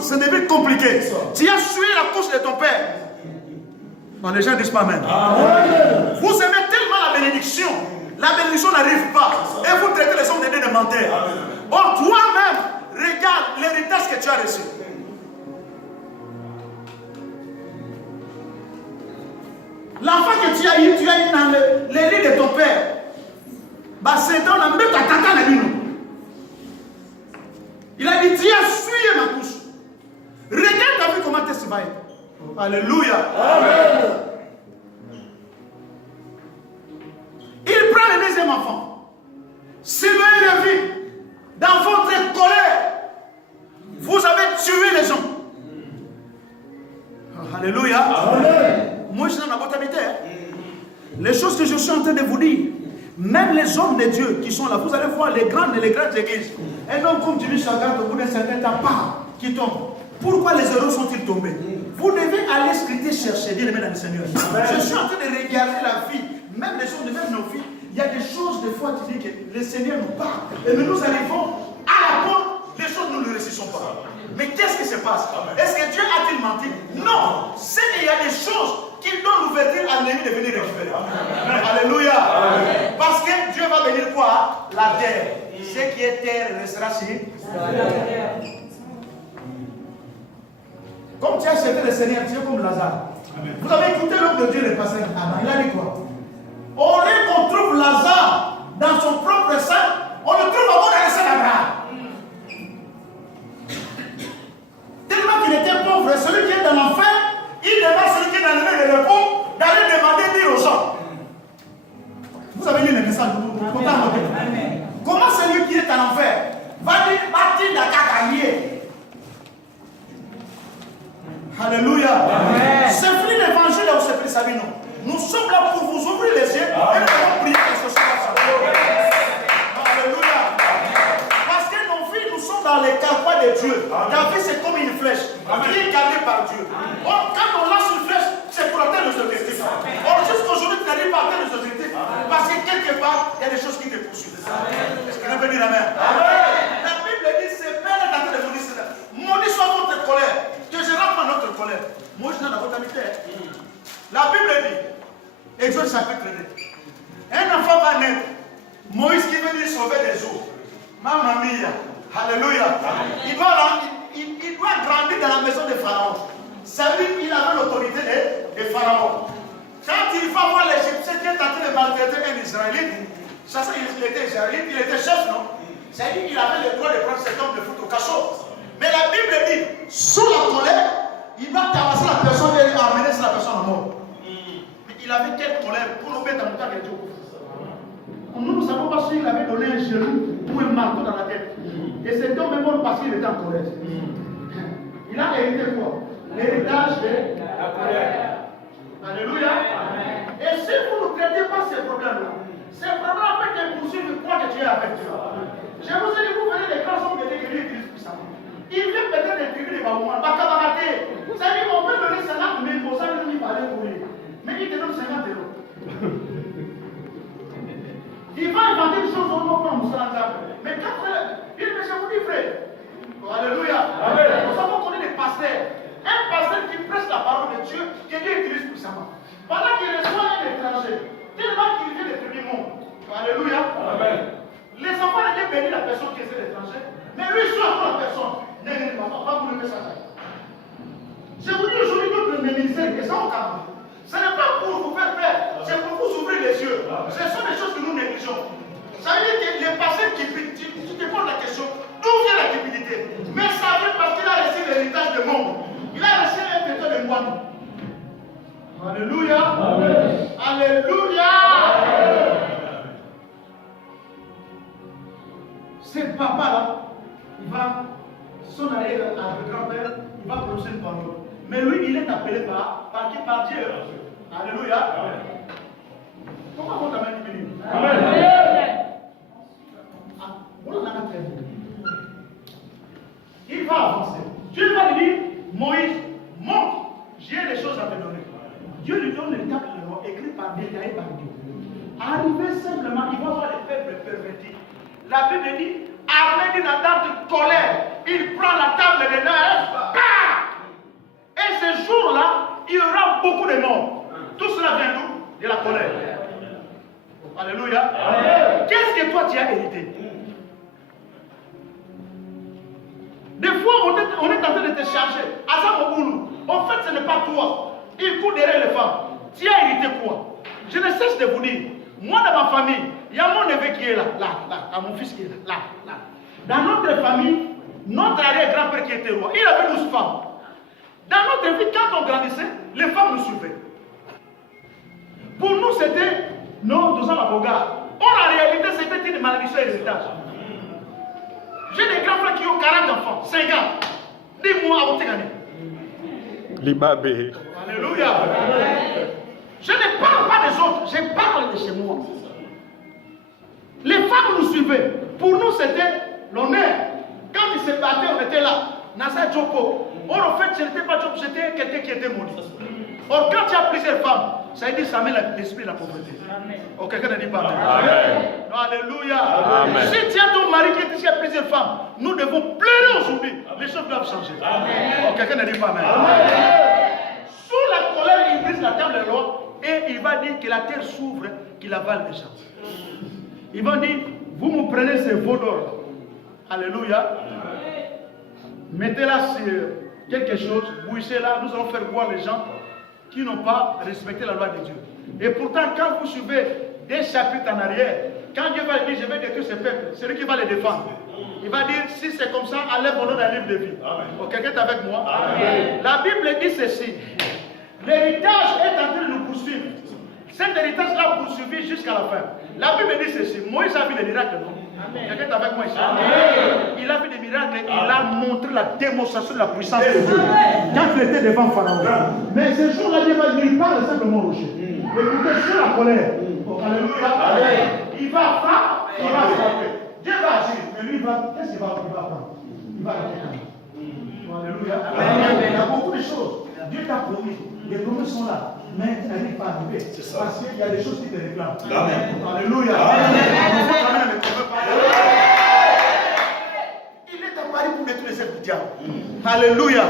choses, ça devient compliqué. Tu as sué la couche de ton père. Non, les gens ne disent pas Amen. Vous aimez tellement la bénédiction n'arrive pas. Et vous traitez les hommes de mentir. Or, toi-même, regarde l'héritage que tu as reçu. L'enfant que tu as eu dans les lits de ton père. Bah, c'est dans la même tata la vie. Il a dit, tu as fuyé ma couche. Regarde ta vie comment tu vas être. Alléluia. Amen. Il prend le deuxième enfant. S'éveille la vie. Dans votre colère, vous avez tué les gens. Alléluia. Amen. Moi, je suis dans la botamité. Les choses que je suis en train de vous dire, même les hommes de Dieu qui sont là, vous allez voir les grandes et les grandes églises. Un homme comme Jimmy Swaggart, au bout d'un certain temps, qui tombe. Pourquoi les héros sont-ils tombés? Vous devez aller scruter, chercher, dire dans le Seigneur. Je suis en train de regarder la vie, même les hommes, même nos filles. Il y a des choses, des fois, tu dis que le Seigneur nous parle. Et nous arrivons à la porte, les choses, nous ne le réussissons pas. Mais qu'est-ce qui se passe? Est-ce que Dieu a-t-il menti? Non. C'est qu'il y a des choses qui donnent l'ouverture à l'ennemi de venir récupérer. Amen. Alléluia. Amen. Parce que Dieu va bénir quoi? La terre. Ce qui est terre restera sur la terre. Comme tu as accepté le Seigneur, tu es comme Lazare. Amen. Vous avez écouté l'homme de Dieu le passé. Il a dit quoi? Au lieu qu'on trouve Lazare dans son propre sein, on le trouve encore dans le sein d'Abraham. Tellement qu'il était pauvre, celui qui est dans l'enfer, il demande celui qui est dans le lieu de repos d'aller demander dire aux gens. Vous avez lu le message de comment celui qui est en enfer va-t-il d'accacailler? Alléluia. C'est fini l'évangile où c'est pris sa vie, non? Nous sommes là pour vous ouvrir les yeux et nous allons prier que ce soit Alléluia. Parce que nos filles, nous sommes dans les carquois de Dieu. Ta vie, c'est comme une flèche qui est gardée par Dieu. Or, quand on lance une flèche, c'est pour atteindre nos objectifs. Or, jusqu'aujourd'hui, tu n'arrives pas à atteindre nos objectifs. Parce que quelque part, il y a des choses qui te poursuivent. Est-ce que vous pouvez dire Amen? La Bible dit, c'est Père est en train de vous dire, maudit soit votre colère, que je rentre dans notre colère. Moi, je suis dans la botamité. La Bible dit, Exode chapitre 2, un enfant va naître, Moïse qui veut lui sauver des eaux. Mamma mia, alléluia. Il doit grandir dans la maison de Pharaon. Ça veut dire qu'il avait l'autorité de Pharaon. Quand il va voir l'Égyptien qui est en train de maltraiter un Israélite, ça c'est il était Israélite, il était chef, non? Ça veut dire qu'il avait le droit de prendre cet homme de foot au cachot. Mais la Bible dit, sous la colère, il va tabasser la personne et amener la personne à mort. Mais il avait quelle colère pour nous mettre en temps de Dieu? Nous ne savons pas s'il avait donné un genou ou un marteau dans la tête. Et cet homme est mort parce qu'il était en colère. Il a hérité quoi? L'héritage de la colère. Alléluia. Et si vous ne traitez pas ces problèmes-là, ces problèmes peuvent te poursuivre quoi que tu es avec Dieu. Je vous ai dit, vous venez des grands hommes de l'église puissamment. Il vient peut-être des tribus de Baouman, Bakabakate. C'est-à-dire qu'on peut donner 50 000 pour ça, il va aller pour lui. Mais il te donne 50 €. Il va inventer des choses au nom de Moussa. Mais quand il me dit, je vous dis, frère, alléluia. Nous avons connu des pasteurs. Un pasteur qui prêche la parole de Dieu, que Dieu utilise puissamment. Pendant qu'il reçoit un étranger, tellement qu'il vient des premiers mondes. Alléluia. Les enfants étaient bénis la personne qui était l'étranger. Mais lui, soit pour la personne, n'est pas pour le message. Je vous dis aujourd'hui, notre ministère est sans cadre. Ce n'est pas pour vous faire peur, c'est pour vous ouvrir les yeux. Ce sont des choses que nous négligeons. Ça veut dire que les pasteurs qui te posent la question, d'où vient la cupidité? Mais ça vient parce qu'il a reçu l'héritage du monde. Il a reçu un pétard de moine. Alléluia. Amen. Alléluia. Amen. Ce papa-là, il va, son arrière avec le grand-père, il va prononcer une parole. Mais lui, il est appelé par Dieu. Alléluia. Comment vous t'avez dit? Amen. Il va avancer. Dieu va lui dire, Moïse, monte, j'ai des choses à te donner. Dieu lui donne les tables de loi écrites par détaillé par Dieu. Arrivé simplement, il va voir les peuples pervertis. La Bible dit, armé d'une ardente colère, il prend la table de l'honneur, il y aura beaucoup de morts. Tout cela vient d'où? De la colère. Alléluia. Qu'est-ce que toi tu as hérité? Des fois, on est en train de te charger. En fait, ce n'est pas toi. Il court derrière les femmes. Tu as hérité quoi? Je ne cesse de vous dire. Moi, dans ma famille, il y a mon neveu qui est là, mon fils qui est là. Dans notre famille, notre arrière-grand-père qui était roi, il avait 12 femmes. Dans notre vie, quand on grandissait, les femmes nous suivaient. Pour nous, c'était non, 12 ans à Boga. En réalité, c'était une malédiction héritage. J'ai des grands frères qui ont 40 enfants, 50. Dis-moi, à votre année. L'imabé. Alléluia. Je ne parle pas des autres, je parle de chez moi. Les femmes nous suivaient. Pour nous, c'était l'honneur. Quand ils se battaient, on était là. Nasa Djoko. Or, en fait, ce n'était pas Djoko, c'était quelqu'un qui était maudit. Or, quand tu as plusieurs femmes, ça veut dire que ça met l'esprit de la pauvreté. Oh, quelqu'un ne dit pas Amen. Amen. Non, alléluia. Amen. Si tu as ton mari qui est ici à plusieurs femmes, nous devons pleurer aujourd'hui. Les choses doivent changer. Oh, quelqu'un ne dit pas Amen. Sous la colère, il brise la table de l'eau et il va dire que la terre s'ouvre, qu'il avale les gens. Il va dire, vous me prenez ces veaux d'or. Alléluia. Mettez-la sur quelque chose, bouchez-la, nous allons faire voir les gens qui n'ont pas respecté la loi de Dieu. Et pourtant, quand vous suivez des chapitres en arrière, quand Dieu va dire, je vais détruire ce peuple, c'est lui qui va les défendre. Il va dire, si c'est comme ça, enlève mon nom dans le livre de vie. Oh, quelqu'un est avec moi? Amen. La Bible dit ceci. L'héritage est en train de nous poursuivre. Cet héritage l'a poursuivi jusqu'à la fin. La Bible dit ceci. Moïse a vu des miracles, non? Quelqu'un est avec moi ici? Amen. Il a vu des miracles et il a montré la démonstration de la puissance de Dieu. Quand il était devant Pharaon. Mais ce jour-là, Dieu va dire, il parle simplement au rocher. Écoutez, sur la colère. Oh, alléluia. Il va frapper, il va frapper. Dieu va agir. Mais lui, qu'est-ce qu'il va prendre? Il va agir. Alléluia. Il y a beaucoup de choses. Dieu t'a promis. Les promesses sont là. Mais tu n'arrives pas à arriver. Parce qu'il y a des choses qui te réclament. Alléluia. Il est à Paris pour détruire les œuvres du diable. Alléluia.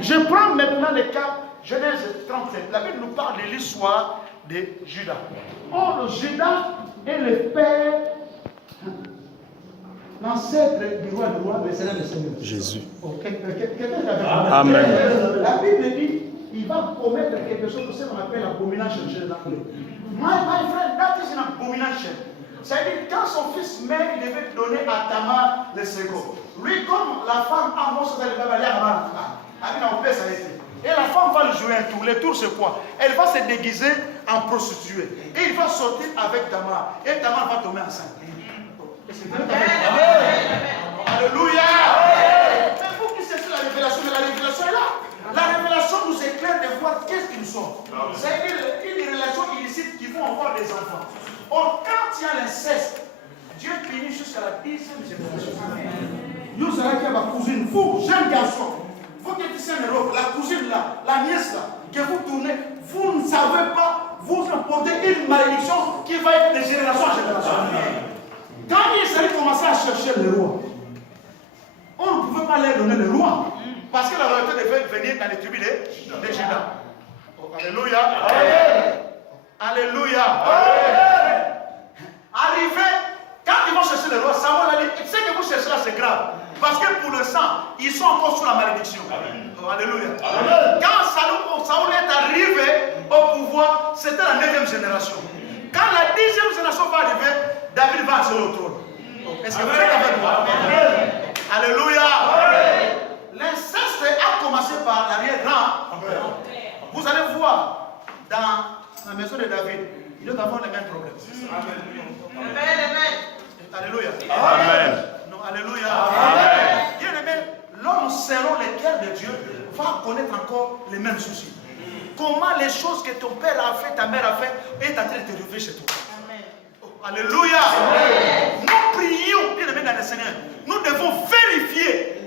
Je prends maintenant le cas Genèse 37. La Bible nous parle de l'histoire de Judas. Or, Judas est le père, l'ancêtre du roi du roi, le Seigneur des Seigneurs. Jésus. Amen. La Bible dit il va commettre quelque chose que ça qu'on appelle l'abomination chez l'anglais. My friend, that is an abomination. C'est-à-dire, quand son fils meurt, il devait donner à Tamar le second. Lui, comme la femme a montré dans le Babali à Amar, et la femme va le jouer un tour. Le tour, c'est quoi? Elle va se déguiser en prostituée. Et il va sortir avec Tamar. Et Tamar va tomber enceinte. Alléluia! Mais vous qui cherchez la révélation, mais la révélation est là. La révélation nous éclaire de voir qu'est-ce qu'ils sont. C'est une relation illicite qui vont avoir des enfants. Or, quand il y a l'inceste, Dieu punit jusqu'à la 10e génération. Nous allons dire à ma cousine, vous, jeune garçon, vous qui êtes ici en Europe, la cousine là, la nièce là, que vous tournez, vous ne savez pas, vous apportez une malédiction qui va être de génération en génération. Quand ils allaient commencer à chercher le roi, on ne pouvait pas leur donner le roi. Parce que la royauté devait venir dans les tribus de Judas. Oh, alléluia. Alléluia. Arrivé, quand ils vont chercher le roi, Samuel a dit, ce que vous cherchez là, c'est grave. Parce que pour l'instant, ils sont encore sous la malédiction. Oh, alléluia. Quand Samuel est arrivé au pouvoir, c'était la 9e génération. Quand la 10e génération va arriver, David va accéder au trône. Est-ce que vous êtes avec moi? Alléluia. L'inceste a commencé par l'arrière-grand. Vous allez voir dans la maison de David, il doit avoir les mêmes problèmes. Alléluia. Amen. Non, alléluia. Amen. Bien aimé, l'homme selon les cœurs de Dieu va connaître encore les mêmes soucis. Comment les choses que ton père a fait, ta mère a fait, est en train de te réveiller chez toi. Oh, alléluia. Amen. Nous prions, bien aimé dans le Seigneur. Nous devons vérifier.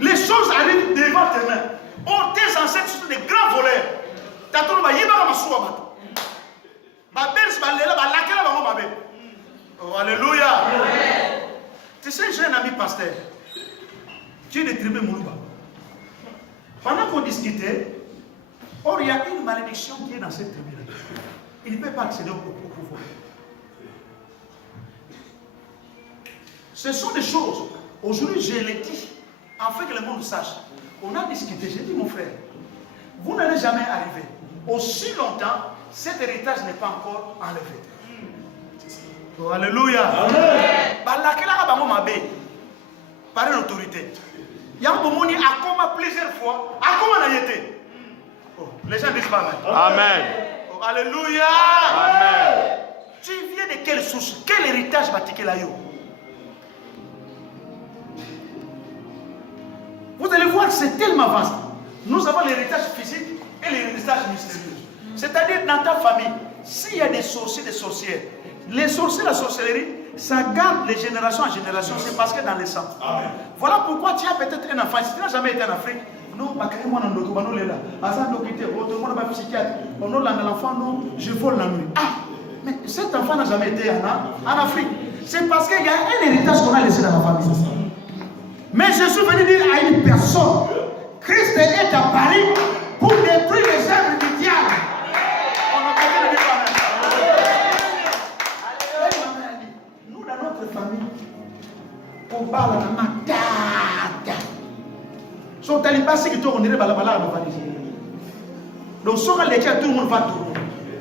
Les choses arrivent devant tes mains. Oh, tes ancêtres sont des grands voleurs. Oh, alléluia. Tu sais, j'ai un ami pasteur qui est de Tribé Moulouba. Pendant qu'on discutait, or il y a une malédiction qui est dans cette tribu-là. Il ne peut pas accéder au pouvoir. Ce sont des choses. Aujourd'hui, je l'ai dit, afin que le monde sache. On a discuté, j'ai dit mon frère, vous n'allez jamais arriver. Aussi longtemps, cet héritage n'est pas encore enlevé. Oh, alléluia. Amen. Par une autorité. Il y a un moment où il a plusieurs fois. Oh, les gens disent pas amen. Amen. Oh, alléluia. Amen. Tu viens de quelle source? Quel héritage bâti là? Vous allez voir, c'est tellement vaste. Nous avons l'héritage physique et l'héritage mystérieux. C'est-à-dire dans ta famille, s'il y a des sorciers, des sorcières, les sorciers, la sorcellerie, ça garde de génération en génération, c'est parce que dans le sang. Amen. Voilà pourquoi tu as peut-être un enfant, si tu n'as jamais été en Afrique, non, l'enfant, non, je vole la nuit. Ah, mais cet enfant n'a jamais été en Afrique. C'est parce qu'il y a un héritage qu'on a laissé dans la famille. Mais je suis venu dire à une personne, Christ est apparu pour détruire les œuvres du diable. On a besoin de dire amen. Nous, dans notre famille, on parle de matata. Son taliban, c'est que tout le monde est balabala à nos familles. Donc, sur les cas, tout le monde va tourner.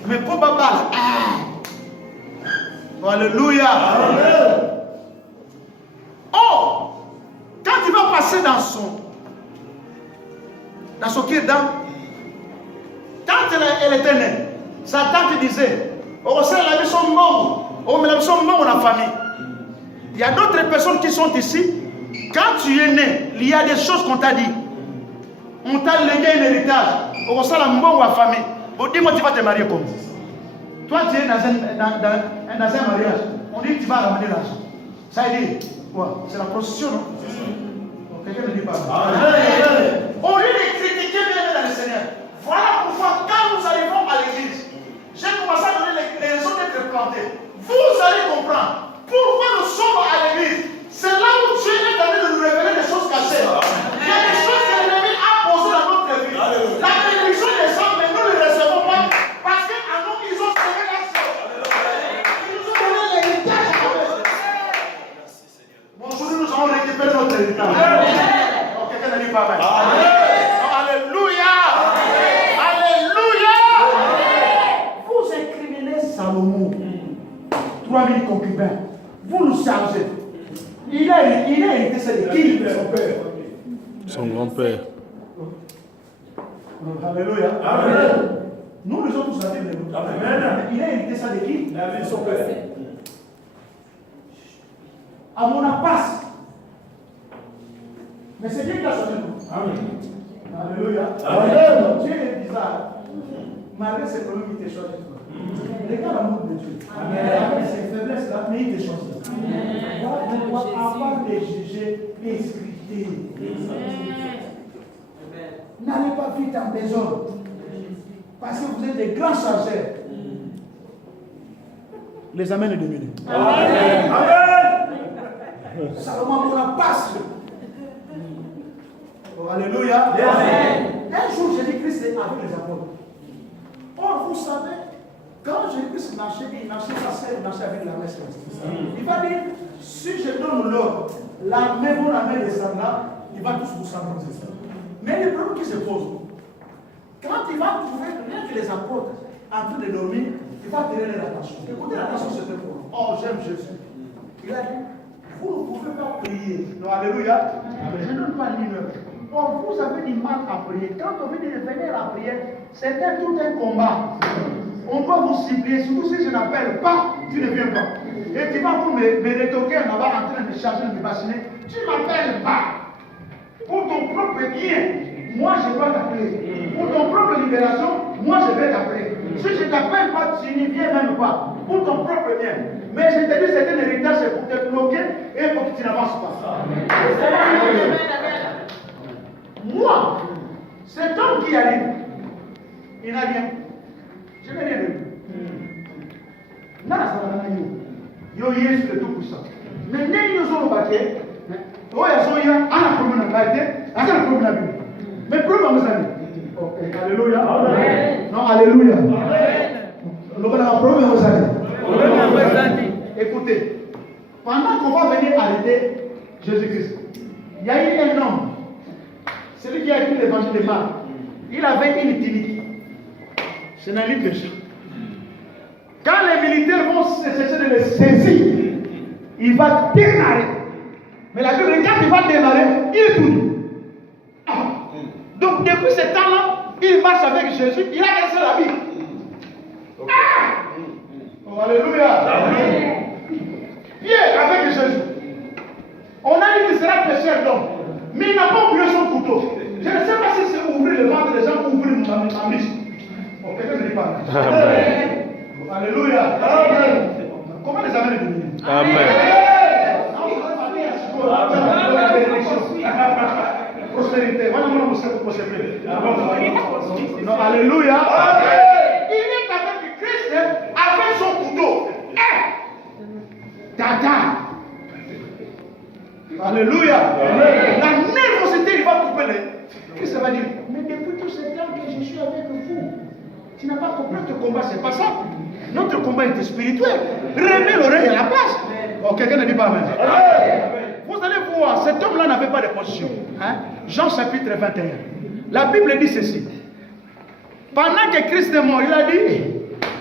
Mais pour Baba, alléluia. Amen. Oh! Quand il va passer dans son kirdam, quand elle était née, sa tante disait, oh, c'est la maison mort, oh, mais la maison mort dans la famille. Il y a d'autres personnes qui sont ici. Quand tu es né, il y a des choses qu'on t'a dit. On t'a légué un héritage. Oh, ça la mort ou la famille. Bon, dis-moi, tu vas te marier comme toi, tu es dans un mariage. On dit que tu vas ramener l'argent. Ça veut dire quoi? C'est la prostitution, non? Quelqu'un ne dit pas. Au lieu de critiquer bien dans le Seigneur, voilà pourquoi quand nous arrivons à l'église, j'ai commencé à donner les raisons d'être plantés. Vous allez comprendre pourquoi nous sommes à l'église. C'est là où Dieu est en train de nous révéler des choses cachées. Il y a des choses que l'ennemi a posées dans notre vie. La bénédiction des hommes, mais nous ne les recevons pas parce qu'à nous, ils ont serré l'action. Ils nous ont donné l'héritage. Bon, aujourd'hui, nous allons récupérer notre héritage. Quelqu'un ne dit pas amen. Alléluia. Alléluia. Vous incriminez Salomon. 3000 concubins. Vous nous chargez. Il a hérité ça de qui? Son père. Son grand-père. Alléluia. Amen. Nous, nous sommes tous la Bible. Amen. Il a hérité ça de qui? Son père. À mon impasse. Mais c'est Dieu qui a choisi nous. Amen. Alléluia. Amen. Dieu est bizarre. Malgré ses problèmes, il te choisit. Regarde l'amour de Dieu. Avec ses faiblesses, là, mais il te choisit. Voilà pourquoi, avant de juger, inscrivez. N'allez pas vite en besoin. Parce que vous êtes des grands chargeurs. Les amens de Dieu. Amen. Amen. Salomon, on a passé. Oh, alléluia. Amen. Un jour, Jésus-Christ est avec les apôtres. Or, vous savez, quand Jésus-Christ marchait, il marchait avec la messe. Il va dire, si je donne l'ordre, la main descendra, il va tous vous s'amuser. Mais le problème qui se pose, quand il va trouver rien que les apôtres en train de dormir, il va tirer l'attention. Écoutez l'attention, c'était pour. Oh, j'aime Jésus. Il a dit, vous ne pouvez pas prier. Non, alléluia. Je ne donne pas l'honneur. Or, vous avez du mal à prier. Quand on veut venir à la prière, c'est tout un combat. On doit vous cibler, surtout si je n'appelle pas, tu ne viens pas. Et tu vas pour me rétoquer en avoir en train de me charger, de me bassiner. Tu ne m'appelles pas. Pour ton propre bien, moi je dois t'appeler. Pour ton propre libération, moi je vais t'appeler. Si je ne t'appelle pas, tu n'y viens même pas. Pour ton propre bien. Mais je te dis, c'est un héritage, c'est pour te bloquer et pour que tu n'avances pas. Moi, cet homme qui arrive, il n'a rien. Je n'ai rien de lui. Yo Yesu le Tout-Puissant. Mais dès qu'ils ont battu, oh, ils ont eu un problème dans la Bible. Mais le problème mes amis. Okay. Alléluia. Amen. Non, alléluia. Amen. Écoutez, pendant qu'on va venir arrêter Jésus-Christ, il y a eu un homme, celui qui a écrit l'évangile de Marc, il avait une timide. C'est un livre péché. Quand les militaires vont chercher de le saisir, il va démarrer. Mais la Bible, quand il va démarrer, il est tout nu. Donc depuis ce temps-là, il marche avec Jésus, il a laissé la vie. Oh, alléluia. Pierre avec Jésus. On a dit qu'il sera pécheur d'homme. Mais il n'a pas oublié son couteau. Je ne sais pas si c'est ouvrir le ventre des gens ou ouvrir ma niche. Bon, quelqu'un ne dit pas. Amen. Alléluia. Amen. Comment les amènes de Amen. Prospérité. Voilà mon prospérité. Non, alléluia. Il est avec Christ avec son couteau. Tata. Alléluia. La nervosité, il va couper les. Qu'est-ce que ça va dire? Mais depuis tout ce temps que je suis avec vous, tu n'as pas compris notre combat, c'est pas ça. Notre combat était spirituel. Remets l'oreille à la place. Oh, quelqu'un ne dit pas Amen. Vous allez voir, cet homme-là n'avait pas de position. Hein? Jean chapitre 21. La Bible dit ceci. Pendant que Christ est mort, il a dit,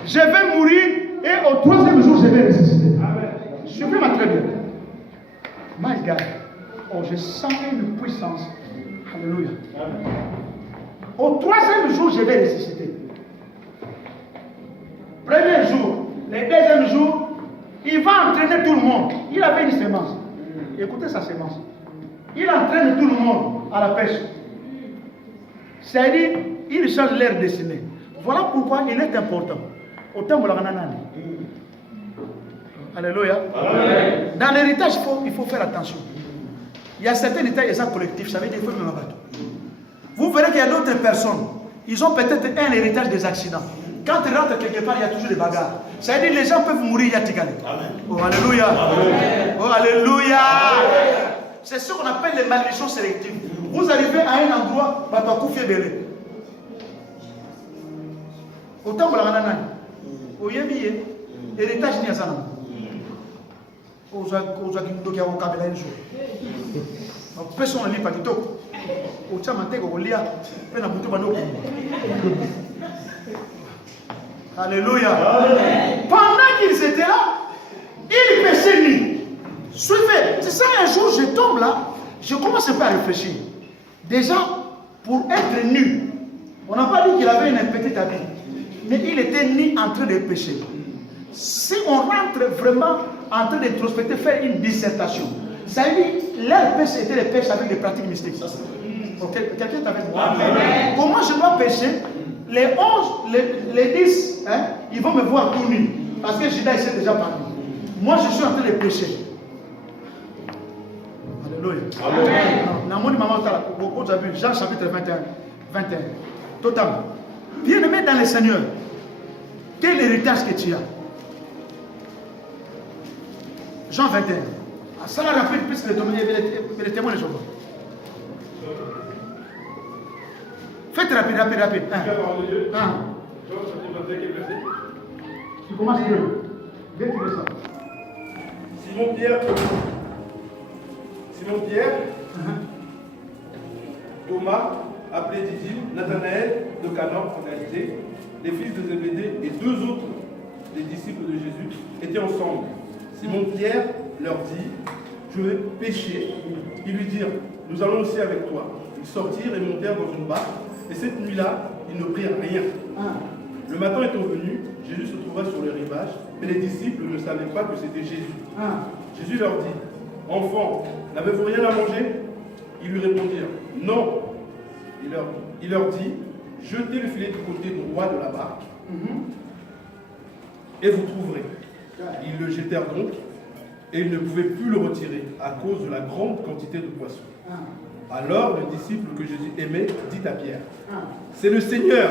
je vais mourir et au troisième jour, je vais ressusciter. Suivez-moi très bien. My God. Oh, je sens une puissance. Alléluia. Au troisième jour, je vais ressusciter. Premier jour, le deuxième jour, il va entraîner tout le monde. Il avait une sémence. Écoutez sa sémence. Il entraîne tout le monde à la pêche. C'est-à-dire, il change l'air dessiné. Voilà pourquoi il est important. Au temps de la Rananani. Alléluia. Amen. Dans l'héritage, il faut faire attention. Il y a certains héritages collectifs, ça veut dire qu'il faut même un bateau. Vous verrez qu'il y a d'autres personnes, ils ont peut-être un héritage des accidents. Quand ils rentrent quelque part, il y a toujours des bagarres. Ça veut dire que les gens peuvent mourir, il y a Tigane. Oh, alléluia. Amen. Oh, alléluia. Amen. C'est ce qu'on appelle les malédictions sélectives. Vous arrivez à un endroit, Batakoufie Belé. Autant que la Rananani. Au Yémi, héritage n'y a pas. Ozakimudoki au kabela un jour. Personne ne lit pas du tout. Au Tchamantego, au Lia, peine à bouter Banoko. Alléluia. Pendant qu'ils étaient là, ils péchaient nu. Suivez. C'est ça, un jour, je tombe là, je commence un peu à réfléchir. Déjà, pour être nu, on n'a pas dit qu'il avait une petite habit, mais il était nu en train de pécher. Si on rentre vraiment en train d'introspecter, faire une dissertation, ça veut dire leur péché était les péchés avec des pratiques mystiques. Quelqu'un t'avait dit comment je dois pécher? Les 11, les 10, hein, ils vont me voir tout nu. Parce que Judas est déjà parmi. Moi, je suis en train de pécher. Alléluia. Amen. Jean chapitre 21. Totalement. Bien-aimé dans le Seigneur, quel héritage que tu as? Jean 21. Ça va rappeler plus les témoins de Jéhovah. Faites rapide. Tu commences bien. Dès que tu le sens. Simon Pierre, Thomas, appelé Didyme, Nathanaël de Cana en Galilée, les fils de Zébédée et deux autres des disciples de Jésus étaient ensemble. Simon Pierre leur dit, je vais pêcher. Ils lui dirent, nous allons aussi avec toi. Ils sortirent et montèrent dans une barque, et cette nuit-là, ils ne prirent rien. Le matin étant venu, Jésus se trouva sur le rivage, mais les disciples ne savaient pas que c'était Jésus. Jésus leur dit, enfants, n'avez-vous rien à manger? Ils lui répondirent, non. Il leur dit, jetez le filet du côté droit de la barque, et vous trouverez. Ils le jetèrent donc, et ils ne pouvaient plus le retirer à cause de la grande quantité de poissons. Alors le disciple que Jésus aimait dit à Pierre, c'est le Seigneur.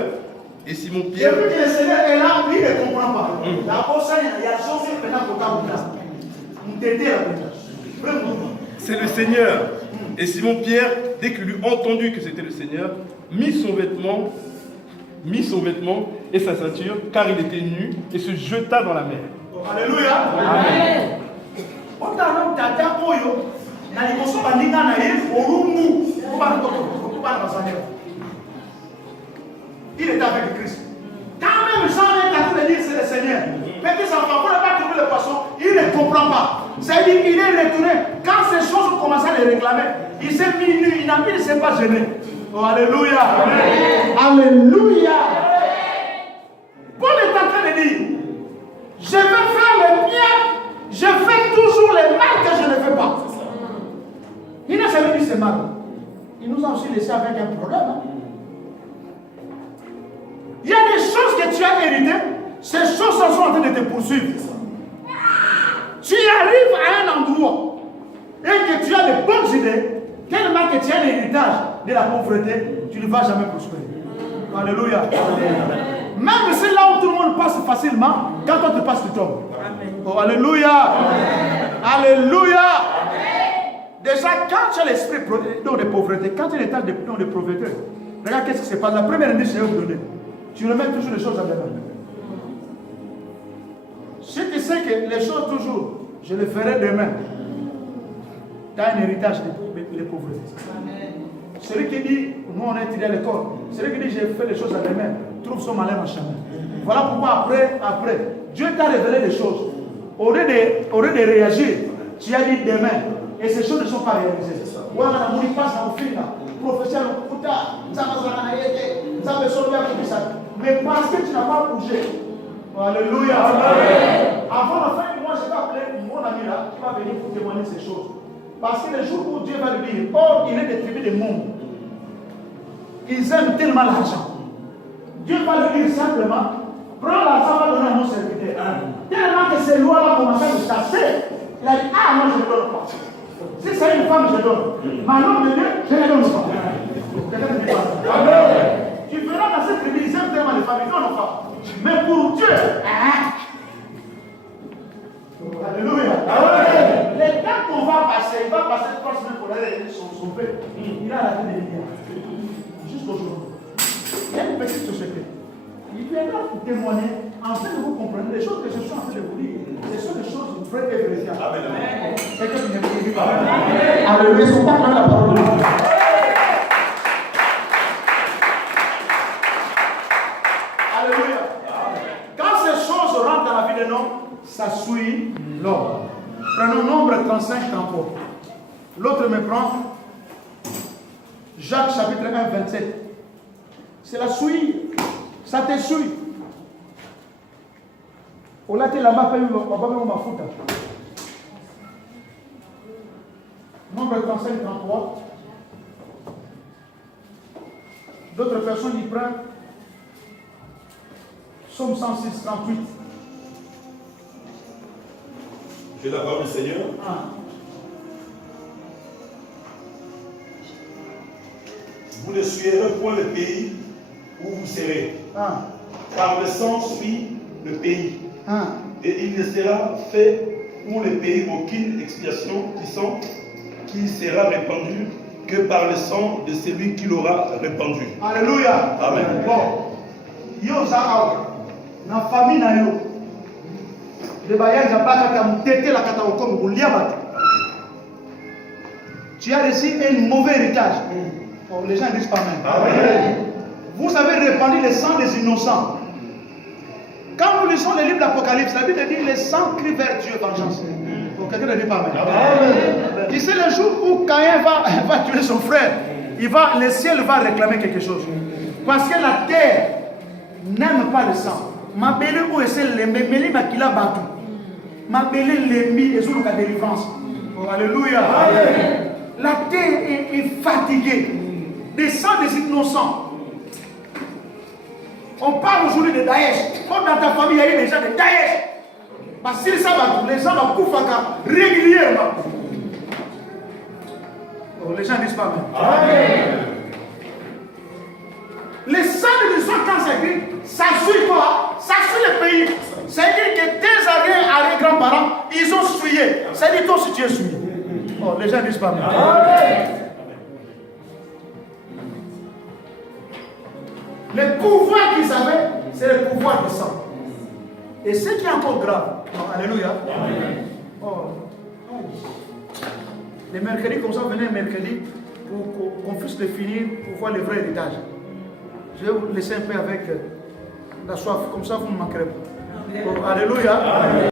Et Simon Pierre... Depuis que le Seigneur est là, lui ne comprend pas. La cosa, il y a chose maintenant pour ta. C'est le Seigneur. Et Simon-Pierre, dès qu'il eut entendu que c'était le Seigneur, mit son vêtement et sa ceinture, car il était nu, et se jeta dans la mer. Alléluia. Amen. Il est avec Christ. Quand même Jean est en train de dire c'est le Seigneur. Petits enfants, vous n'avez pas trouvé le poisson, il ne comprend pas. C'est-à-dire qu'il est retourné. Quand ces choses ont commencé à les réclamer, il s'est mis nu, il ne s'est pas gêné. Oh, alléluia. Amen. Alléluia. Paul est en train de dire, je vais faire le bien, je fais toujours le mal que je ne fais pas. Il n'a jamais dit c'est mal. Il nous a aussi laissé avec un problème. Hein? Il y a des choses que tu as héritées, ces choses sont en train de te poursuivre. Tu arrives à un endroit et que tu as de bonnes idées, tellement que tu as l'héritage de la pauvreté, tu ne vas jamais prospérer. Alléluia. Même si là où tout le monde passe facilement, quand on te passe, tu tombes. Oh, alléluia. Alléluia. Déjà, quand tu as l'esprit de pauvreté, quand tu as l'état de pauvreté, regarde qu'est-ce qui se passe. La première indice que je vais vous donner. Tu remets toujours les choses à demain. Si tu sais que les choses toujours, je les ferai demain, tu as un héritage de pauvreté. Celui qui dit, nous on est tiré à l'école, celui qui dit, j'ai fait les choses à demain, trouve son malheur en chemin. Voilà pourquoi après, Dieu t'a révélé des choses. Au lieu de réagir, tu as dit demain, et ces choses ne sont pas réalisées. Voilà, on y passe à là. Professeur, mais parce que tu n'as pas bougé. Alléluia. Avant la fin du mois, je vais appeler mon ami là qui va venir pour témoigner ces choses. Parce que le jour où Dieu va lui dire, oh, il est des tribus de monde. Ils aiment tellement l'argent. Dieu va lui dire simplement, prends l'argent, va donner à mon serviteur. Tellement que ces lois-là commencent à se chasser. Il a dit, ah, moi je ne donne pas. Si c'est une femme, je donne. Mais un homme de Dieu, je ne donne pas. Amen. Tu verras dans cette tribu, ils aiment tellement les femmes, ils ne donnent pas. Mais pour Dieu, alléluia. Les temps qu'on va passer, il va passer 3 semaines pour aller son père. Il a la tête de milliards. Jusqu'aujourd'hui. Il y a une petite société. Il viendra pour témoigner, afin de vous comprendre les choses que je suis en train de vous dire. Ce sont des choses vraies et véritables. Amen. Quelqu'un qui ne me dit pas. Alléluia. Ils ne sont pas dans la parole de Dieu. Alléluia. Quand ces choses rentrent dans la vie d'un homme, ça suit l'homme. Prenons Nombre 35, 33. L'autre me prend Jacques chapitre 1, 27. C'est la suie. Ça te suit. On l'a dit là-bas, Nombre 35, 33. D'autres personnes y prennent Psaume 106, 38. J'ai la parole du Seigneur. Vous ne suivrez point le pays où vous serez. Car le sang suit le pays. Et il ne sera fait pour le pays aucune expiation qui sera répandue que par le sang de celui qui l'aura répandu. Alléluia. Amen. Bon. Yo za na famille na yo. Le voyage n'a pas tété la comme tu as reçu un mauvais héritage. Oh, les gens disent pas même. Amen. Vous avez répandu le sang des innocents. Quand nous lisons le livre d'Apocalypse, la Bible dit le sang crie vers Dieu vengeance. Quelqu'un ne dit pas même. Tu sais, le jour où Caïn va tuer son frère, le ciel va réclamer quelque chose. Parce que la terre n'aime pas le sang. Ma belle où est le meli makila batu. Ma belle l'emi et sur la délivrance. Oh, alléluia. Amen. La terre est fatiguée des sangs des innocents. On parle aujourd'hui de Daesh. Comme dans ta famille, il y a eu des gens de Daesh. Parce que ça va, les gens vont couper régulièrement. Oh, les gens disent pas même. Amen. Les sangs des innocents, quand ça grille, ça suit quoi? Ça suit le pays. C'est-à-dire que tes arrière-grands-parents, ils ont souillé. C'est-à-dire toi aussi tu es souillé. Oh, les gens disent pas même. Amen. Le pouvoir qu'ils avaient, c'est le pouvoir du sang. Et ce qui est encore grave, alléluia. Oh. Les mercredis comme ça, venez mercredi pour qu'on puisse le finir, pour voir le vrai héritage. Je vais vous laisser un peu avec la soif, comme ça vous ne manquerez pas. Oh, alléluia.